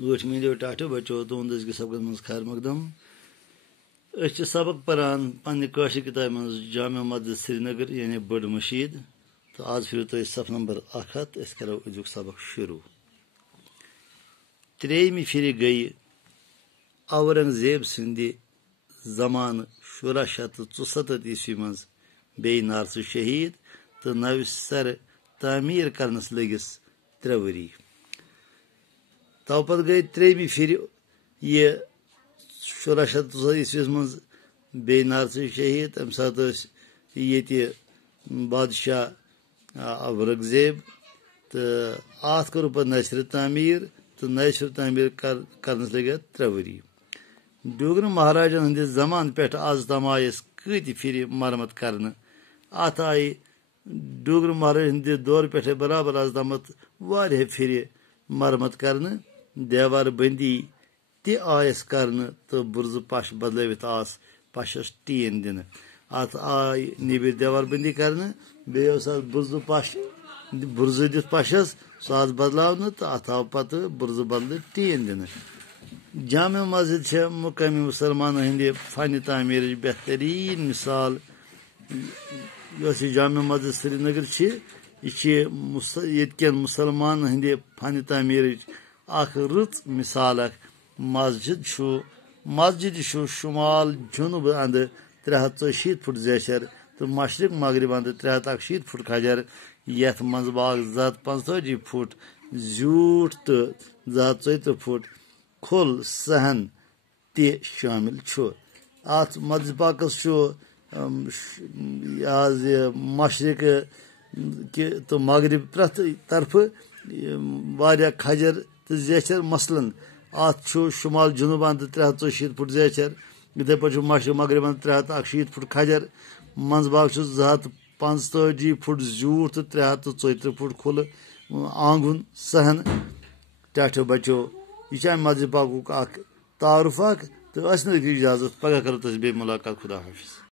ٲٹھ میٖنو ٹاٹھٕ بچو تُہُنٛد أزکِس سبقس منٛز خیر مقدم أسۍ چھِ سبق پران پننہِ کٲشِر کِتابہِ منٛز جامع مسجد سرینگر یعنی بٔڑ مشیٖد تہٕ آز پھِرِو تُہۍ صف نمبر 100 أسۍ کرو أزیُک سبق شروٗع ترٛیٚیِمہِ پھِرِ گٔیہِ اورنگزیب سٕنٛدِ زمانہٕ 1667 عیسوی منٛز بیٚیہِ نارسہٕ شہیٖد تہٕ نوِ سرٕ تعمیٖر کرنس لٔگِس 3 ؤری تو پتہٕ گٔیہِ ترٛیٚیِمہِ پھِرِ یہِ 1667 عیسویس منٛز بیٚیہِ نارسہٕ شہیٖد تمہِ ساتہٕ ٲسۍ ییٚتہِ بادشاہ اورنگزیب تہٕ اتھ کوٚر پتہٕ نوِ سرٕ تعمیٖر تہٕ نوِ سرٕ تعمیٖر کرنس لٔگۍ اتھ 3 ؤری ڈوگرٕ مہاراجن ہٕنٛدِ زمانہٕ پٮ۪ٹھ آز تام آیہِ أسۍ کۭتہِ پھِرِ مرمت کرنہٕ اتھ آیہِ ڈوگرٕ مہاراج ہٕنٛدِ دورٕ پٮ۪ٹھے برابر آز تامتھ واریاہ پھِرِ مرمت کرنہٕ دیوار بندی تہِ آیس کرنہٕ تہٕ بُرزٕ پش بدلٲوِتھ آس پشس ٹیٖن دِنہٕ اتھ آیہِ نیبٕرۍ دیوار بندی کرنہٕ بیٚیہِ اوس اتھ بُرزٕ دِتھ پشس سُہ آس بدلاونہٕ تہٕ اتھ آو پتہٕ بُرزٕ بدلہٕ ٹیٖن دِنہٕ جامع مسجد چھےٚ مقٲمی مُسلمانن ہٕنٛدِ فنہِ تعمیٖرٕچ بہتریٖن مثال یۄس یہِ جامع مسجد سرینگر چھِ یہِ چھِ ییٚتہِ کٮ۪ن مُسلمانن ہٕنٛدِ فنہِ تعمیٖرٕچ اکھ رٕژ مثال اکھ مسجد چھُ شُمال جنوٗبہٕ انٛدٕ 340 فُٹ زیچھر تہٕ مشرق مغرب انٛدٕ 361 فُٹ کھجر یتھ منٛز باغ 245 فُٹ زیوٗٹھ تہٕ 234 فُٹ کھُل صحن تہِ شٲمِل چھُ اتھ مسجد پاکس چھُ مشرقہٕ کہِ تہٕ مغرب پرٛٮ۪تھ طرفہٕ واریاہ کھجر تہٕ زیچھر مثلاً اتھ چھُ شُمال جنوٗب انٛدٕ 340 فُٹ زیچھر یِتھے پٲٹھۍ چھُ مشرق مغرب انٛدٕ 361 فُٹ کھجر منٛزٕ باغ چھُ 245 فُٹ زیوٗٹھ تہٕ 342 فُٹ کھُلہٕ آنگُن صحن ٹاٹھٕ بچو یہِ چھُ امہِ مسجد پاکُک اکھ تعارُف اکھ تہٕ أسۍ نہٕ اِجازت پگاہ کرو تۄہہِ بیٚیہِ مُلاقات خدا حافظ